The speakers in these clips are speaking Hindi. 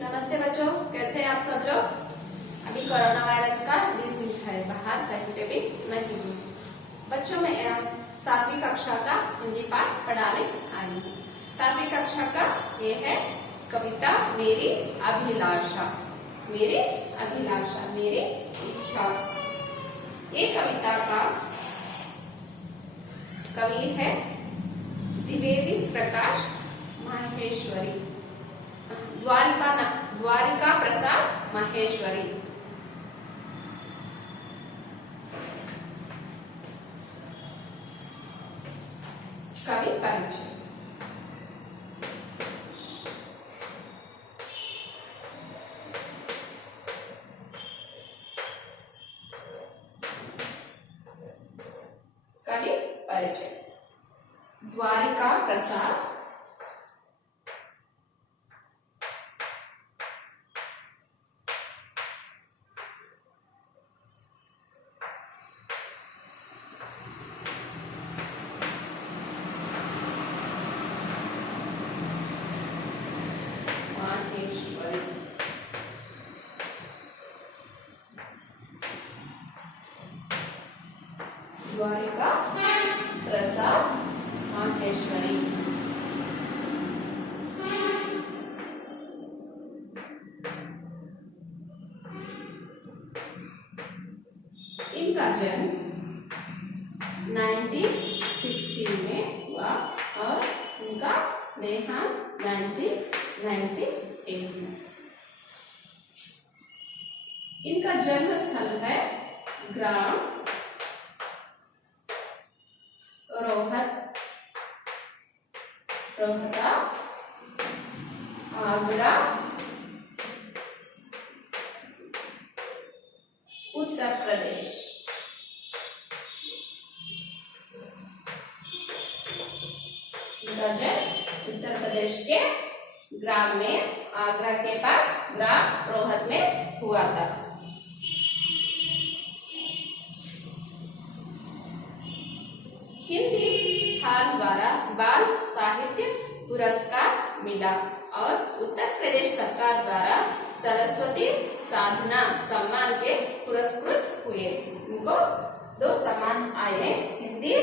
नमस्ते बच्चों, कैसे हैं आप सब लोग। अभी कोरोना वायरस का डिजीज है, बाहर कहीं पे भी नहीं हूँ। बच्चों में 7वीं कक्षा का हिंदी पाठ पढ़ाने आई हूँ। 7वीं कक्षा का ये है कविता मेरी अभिलाषा। मेरी अभिलाषा, मेरी इच्छा। ये कविता का कवि है द्विवेदी प्रकाश माहेश्वरी, द्वारिका प्रसाद माहेश्वरी। कवि परिचय। कवि परिचय। द्वारिका प्रसाद माहेश्वरी। द्वारिका प्रसाद माहेश्वरी। इनका जन्म 1916 में हुआ और उनका देहांत 1998 में। इनका जन्म स्थल है ग्राम रोहता, आगरा, उत्तर प्रदेश। इनका जन्म उत्तर प्रदेश के ग्राम में, आगरा के पास ग्राम रोहत में हुआ था। हिंदी स्थान द्वारा बाल साहित्य पुरस्कार मिला और उत्तर प्रदेश सरकार द्वारा सरस्वती साधना सम्मान के पुरस्कृत हुए। इनको 2 सम्मान आए। हिंदी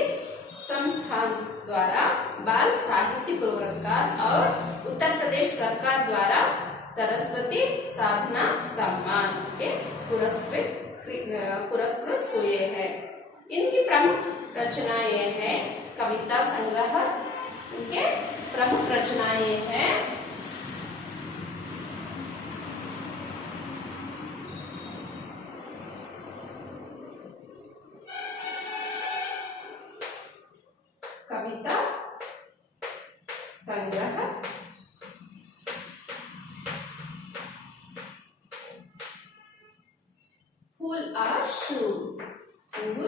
संस्थान द्वारा बाल साहित्य पुरस्कार और उत्तर प्रदेश सरकार द्वारा सरस्वती साधना सम्मान के पुरस्कृत हुए हैं। इनकी प्रमुख रचनाएं हैं कविता संग्रह। इनके प्रमुख रचनाएं हैं कविता संग्रह, फूल और शूल, फूल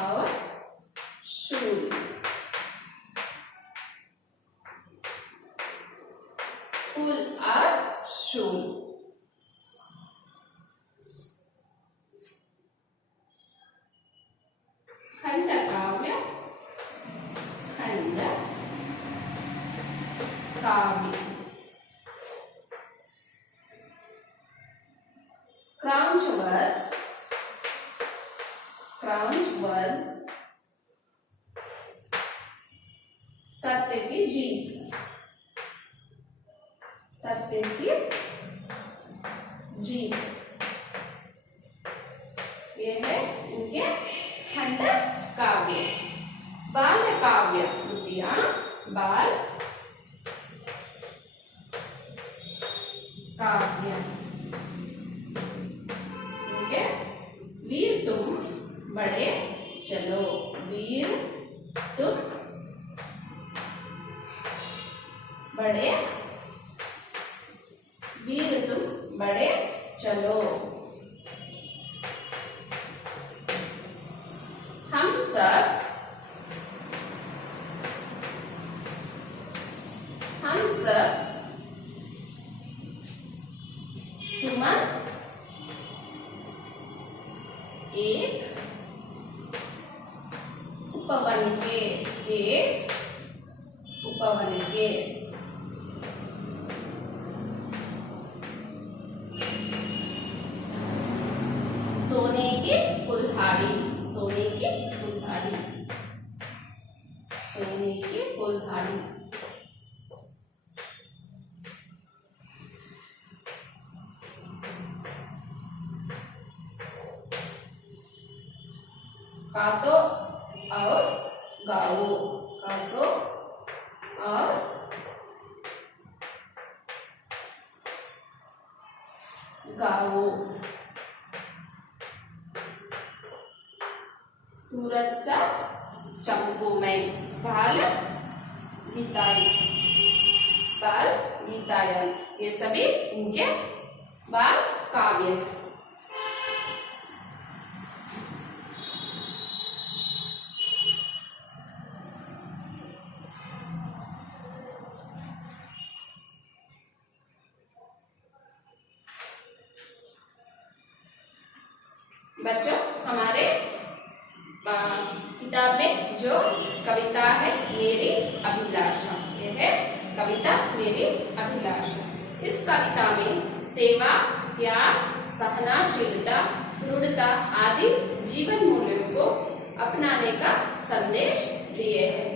और शूल, फूल और शूल। खंड काव्य, खंड काव्य। क्रांचवध, क्रांचवध, सत्य की जीत, सत्य की जीत। ये है इनके खंड काव्य। बाल काव्य कृतियां, बाल काव्य। इनके वीर तुम बड़े चलो, वीर तुम बड़े, वीर तुम बड़े चलो। हम सब सुमन एक उपवन के, एक उपवन के। सोने की कुल्हाड़ी। कातो और गाओ, कातो और गाओ। सूरज सा चमकोमय, बाल गीतायन, बाल गीतायन, ये सभी इनके बाल काव्य। बच्चों, हमारे किताब में जो कविता है मेरी अभिलाषा, यह है कविता मेरी अभिलाषा। इस कविता में सेवा, त्याग, सहनशीलता, दृढ़ता आदि जीवन मूल्यों को अपनाने का संदेश दिए हैं।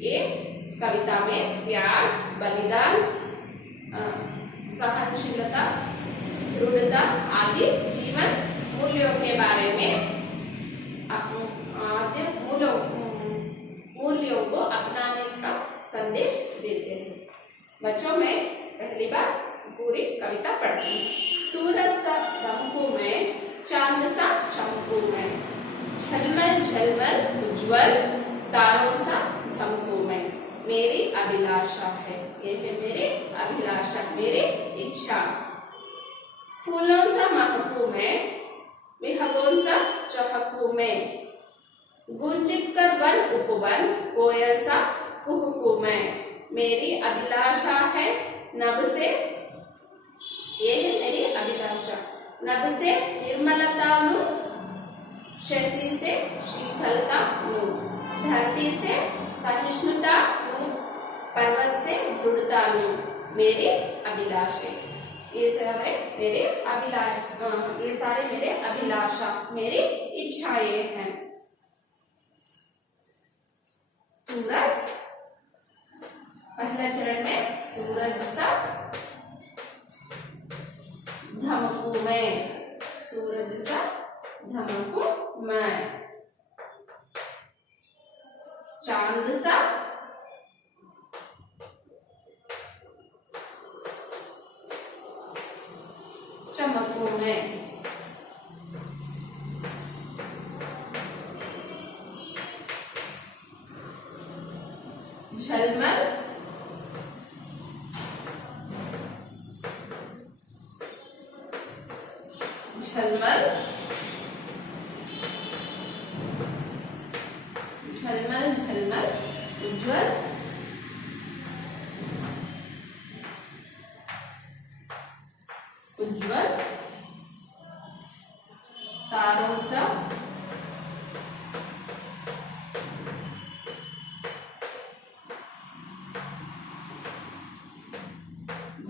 ये कविता में त्याग, बलिदान, सहनशीलता, दृढ़ता आदि जीवन मूल्यों के बारे में मूल्यों को अपनाने का संदेश देते हैं। बच्चों, मैं पहली बार पूरी कविता पढ़ती हूँ। सूरज सा चमकू मैं, चांद सा चमकू मैं, झलमल झलमल उज्ज्वल तारों सा धमकू मैं, मेरी अभिलाषा है, ये है मेरी अभिलाषा, मेरी इच्छा। फूलों सा महकू मैं, विहंगों सा चहकू मैं, गुंजित कर वन उपवन कोयल सा कुहकू मैं, मेरी अभिलाषा है नभ से, ये है मेरी अभिलाषा, नभ से निर्मलता लूं, शशि से शीतलता लूं, धरती से सहिष्णुता लूं, पर्वत से दृढ़ता लूं, मेरी अभिलाषा। ये सारे मेरे अभिलाषा, ये सारे मेरे अभिलाषा, मेरी इच्छाएं हैं। सूरज, पहला चरण में सूरज सा धमकू मैं, सूरज सा धमकू मैं, चांद सा चमकू मैं, झलमल झलमल झलमल झलमल उज्ज्वल उज्ज्वल तारों सा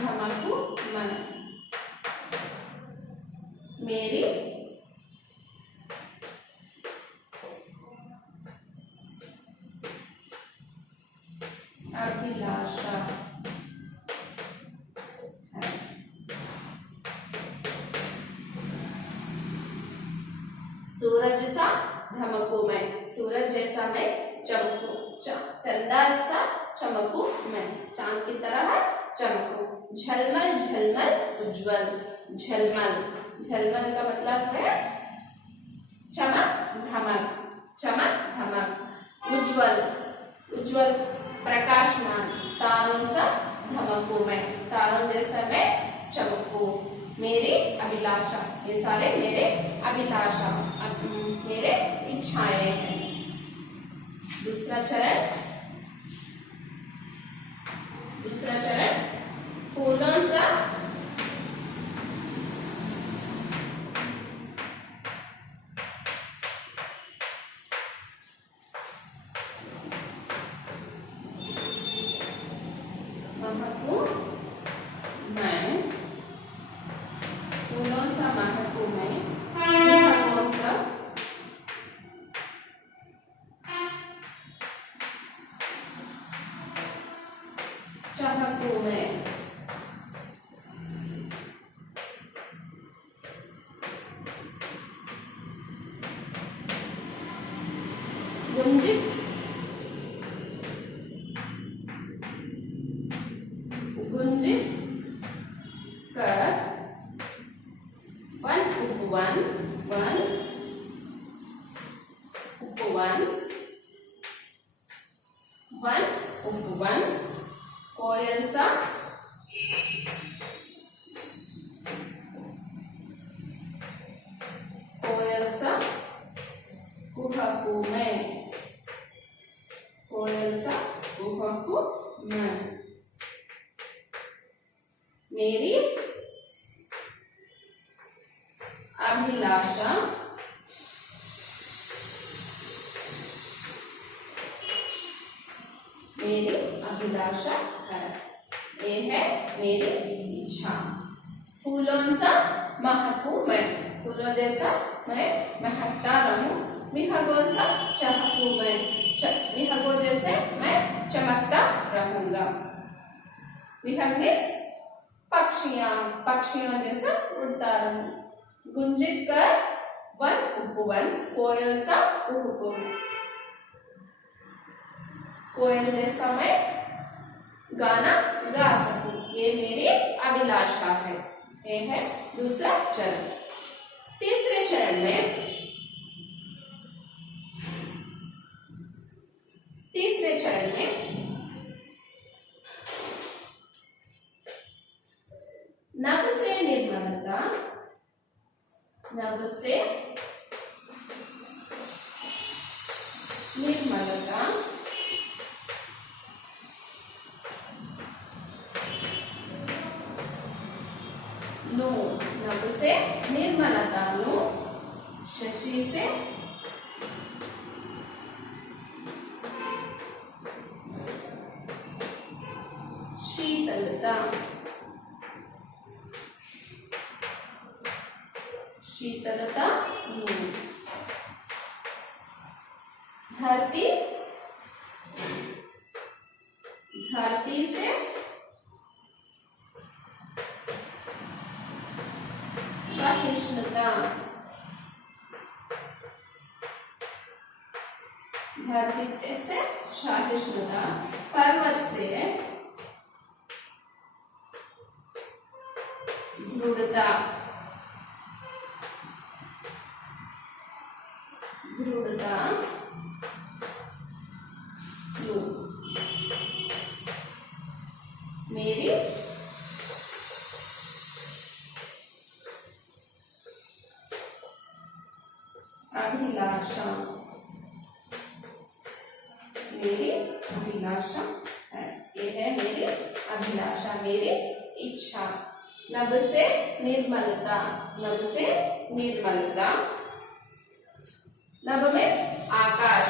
धमकू मैं, मेरी अभिलाषा है। सूरज सा धमकू मैं, सूरज जैसा मैं चमकू, चंदा सा चमकू मैं, चांद की तरह चमकू। झलमल झलमल उज्ज्वल, झलमल, झलमल का मतलब है चमक धमक, चमक धमक। उज्ज्वल, उज्ज्वल प्रकाशमान, तारों सा धमकू मैं, तारों जैसा मैं चमकू। मेरी अभिलाषा, ये सारे मेरे अभिलाषा, मेरे इच्छाएं हैं। दूसरा चरण, दूसरा चरण फूलों सा महकू मैं, फूलों सा महकू मैं, फूलों सा चहकू में, गुंजित, गुंजित कर, वन उपवन, वन उपवन, वन उपवन, कोयल सा, कोयल सा कुहकू में, कोयल सा कुहकू में, मेरी अभिलाषा, मेरी अभिलाषा है, ये है मेरी इच्छा। फूलों सा महकूं मैं, फूलों जैसा मैं महकता रहूं। विहगों सा चहकूं मैं, विहगों जैसे मैं चमकता रहूंगा। विहग मीन्स पक्षियां, पक्षियों जैसा उड़ता रहूं। गुंजित कर, वन उपवन, कोयल सा कुहू, कोयल जैसा मैं गाना गा सकूं, ये मेरी अभिलाषा है। ये है दूसरा चरण। तीसरे चरण में, तीसरे चरण में नभ से निर्मलता, नभ से निर्मलता, लो, नभ से निर्मलता लो, शशि से शीतलता, शीतलता लो, धरती, धरती से सहिष्णुता, धरती से सहिष्णुता, पर्वत से दृढ़ता, दृढ़ता लो, मेरी अभिलाषा, मेरी अभिलाषा है, ये है मेरी अभिलाषा, मेरी इच्छा। नभ से निर्मलता, नभ से निर्मलता, नभ मीन्स आकाश,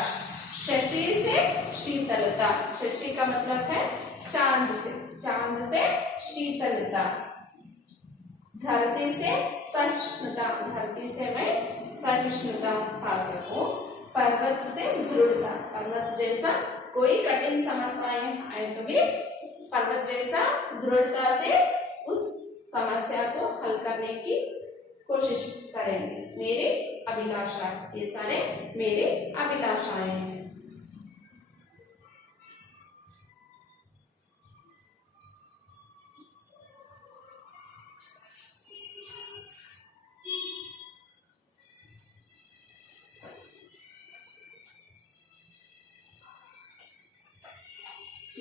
शशि से शीतलता, शशि का मतलब है चांद से, चांद से शीतलता, धरती से सहिष्णुता, धरती से मैं सहिष्णुता पा सकूं। पर्वत से दृढ़ता, पर्वत जैसा कोई कठिन समस्याएं आए तो भी पर्वत जैसा दृढ़ता से उस समस्या को हल करने की कोशिश करेंगे। मेरे अभिलाषा, ये सारे मेरे अभिलाषाएं हैं।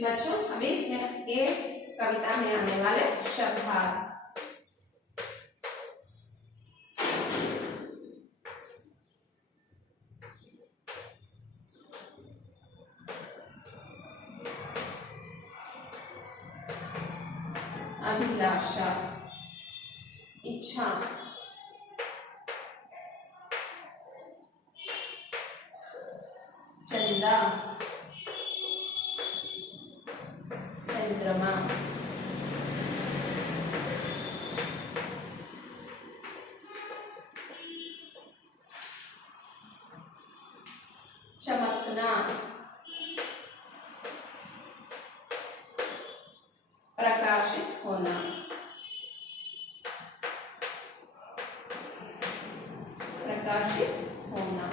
बच्चों, अभी इसमें ये कविता में आने वाले शब्दार्थ। अभिलाषा, इच्छा, चंदा, चंद्रमा, चमकना, प्रकाशित होना, प्रकाशित होना।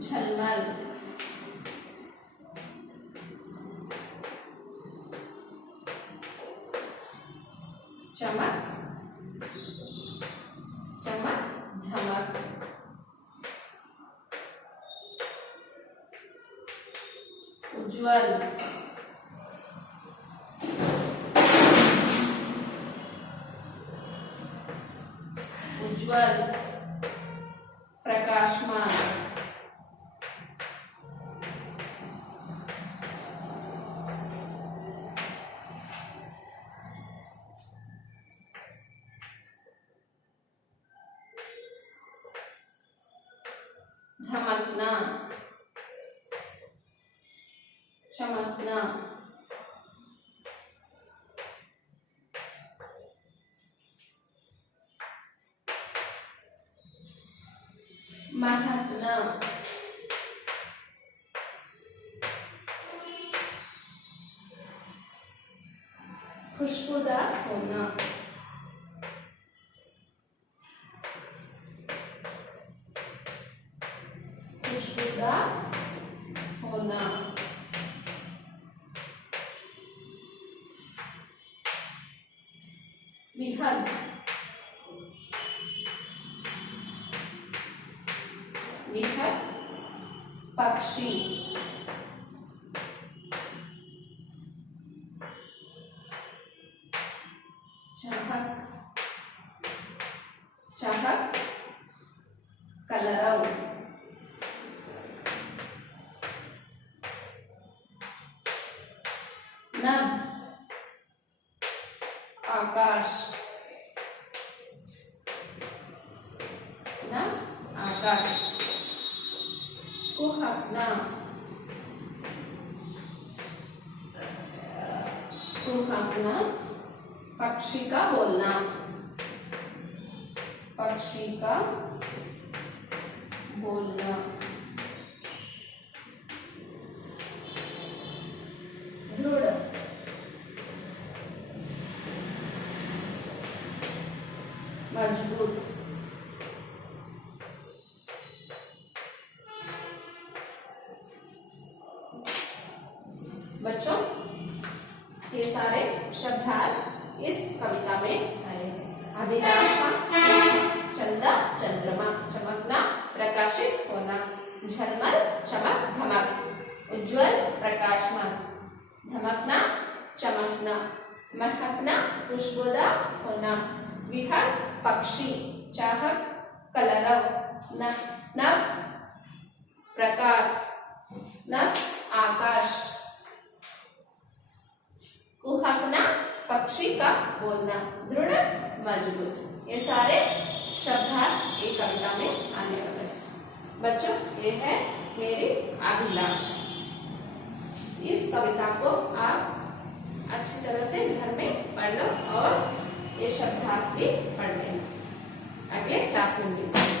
झलमल, चमक, चमक धमक। उज्ज्वल, उज्ज्वल, प्रकाशमान। धमकना, चमकना। महकना, खुशबूदार होना, खुशबूदार होना। विहग, विहग पक्षी। चहक, चहक कलरव। नभ, आकाश, नभ आकाश। कुहकना, कुहकना पक्षी का बोलना, पक्षी का बोलना। दृढ़, मजबूत। बच्चों, ये सारे शब्दार्थ इस कविता में आए हैं। अभिलाषा, चंदा, चंद्रमा, चमकना, प्रकाशित होना, झलमल, चमक धमक, उज्ज्वल, प्रकाशमान, धमकना, चमकना, महकना, खुशबूदार होना, विहग पक्षी, चाहक कलरव, नभ प्रकाश, नभ आकाश, कुहकना पक्षी का बोलना, दृढ़ मजबूत। ये सारे शब्दार्थ एक कविता में आने वाले हैं। बच्चों, ये है मेरी अभिलाषा। इस कविता को आप अच्छी तरह से घर में पढ़ लो और ये शब्दार्थ भी पढ़ लेना। अगले क्लास में मिलते हैं।